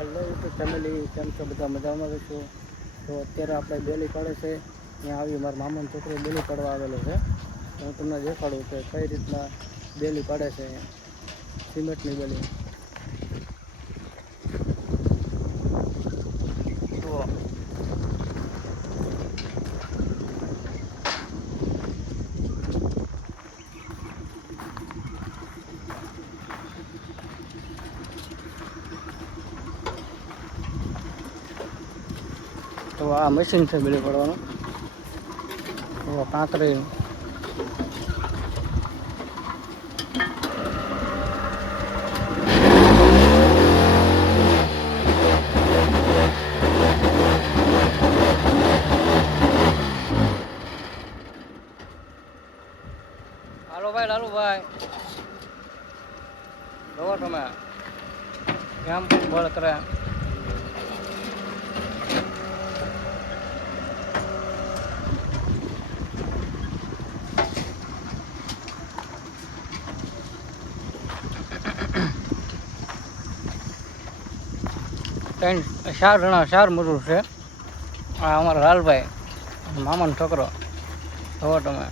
હાલો YouTube family, કેમ છો? બધા મજામાં છું. તો અત્યારે આપણે બેલી પડે છે ત્યાં આવી મારા મામાનો છોકરો બેલી પડવા આવેલો છે. હું તમને દેખાડું કે કઈ રીતના બેલી પડે છે. સિમેન્ટની બેલી જુઓ. તો આ મશીન છે બેલી પડવાનું. તો કાંકરી હાલો ભાઈ, લાલુ ભાઈ, જોવો તમે કેમ બળ કરે. ચાર જણા, 4 મજૂર છે. આ અમારા લાલભાઈ, મામાનો છોકરો, જોવો તમે.